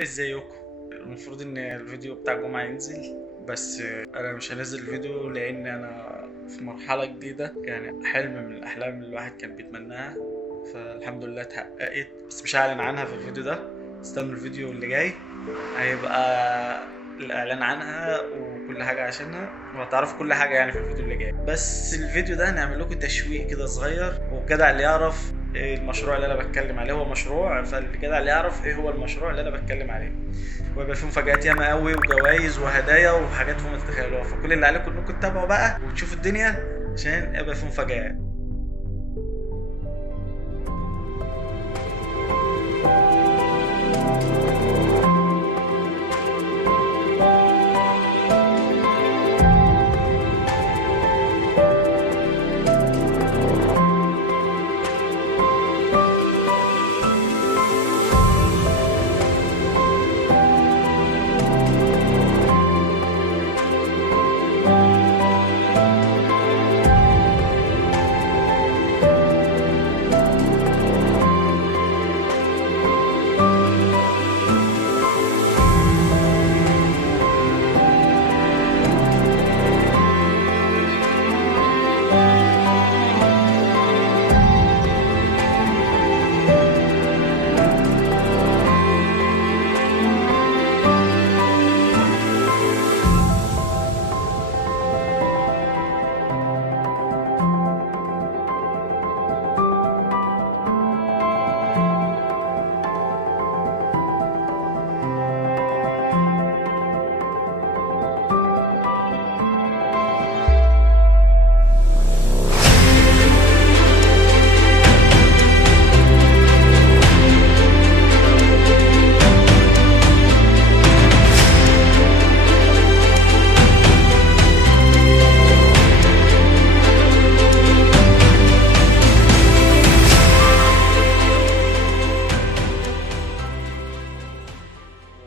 ازيكم؟ المفروض ان الفيديو بتاع الجمعة ينزل، بس انا مش هنزل الفيديو لان انا في مرحلة جديدة. يعني حلم من الاحلام اللي الواحد كان بيتمناها، فالحمد لله اتحققت، بس مش هعلن عنها في الفيديو ده. استنوا الفيديو اللي جاي، هيبقى الاعلان عنها وكل حاجة عشانها، وهتعرفوا كل حاجة يعني في الفيديو اللي جاي. بس الفيديو ده هنعمل لكم تشويق كده صغير، وكده اللي يعرف ايه المشروع اللي انا بتكلم عليه هو مشروع، فاللي كده اللي يعرف ايه هو المشروع اللي انا بتكلم عليه. ويبقى فيه مفاجآت ياما قوي وجوائز وهدايا وحاجات فوق ما تتخيلوها، فكل اللي عليكم انكم تتابعوا بقى وتشوفوا الدنيا عشان يبقى فيه مفاجآت.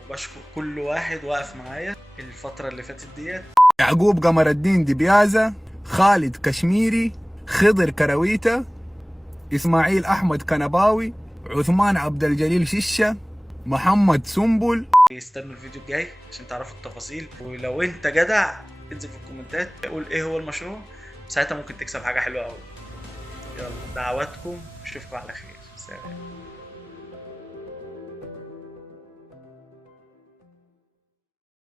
وبشكر كل واحد واقف معايا الفترة اللي فاتت ديت. يعقوب قمر الدين دبيازة، خالد كشميري، خضر كرويته، إسماعيل أحمد كنباوي، عثمان عبد الجليل ششة، محمد سنبل. استنوا الفيديو الجاي عشان تعرفوا التفاصيل، ولو انت جدع انزل في الكومنتات قول ايه هو المشروع، ساعتها ممكن تكسب حاجة حلوة قوي. يلا دعواتكم، اشوفكم على خير، سلام.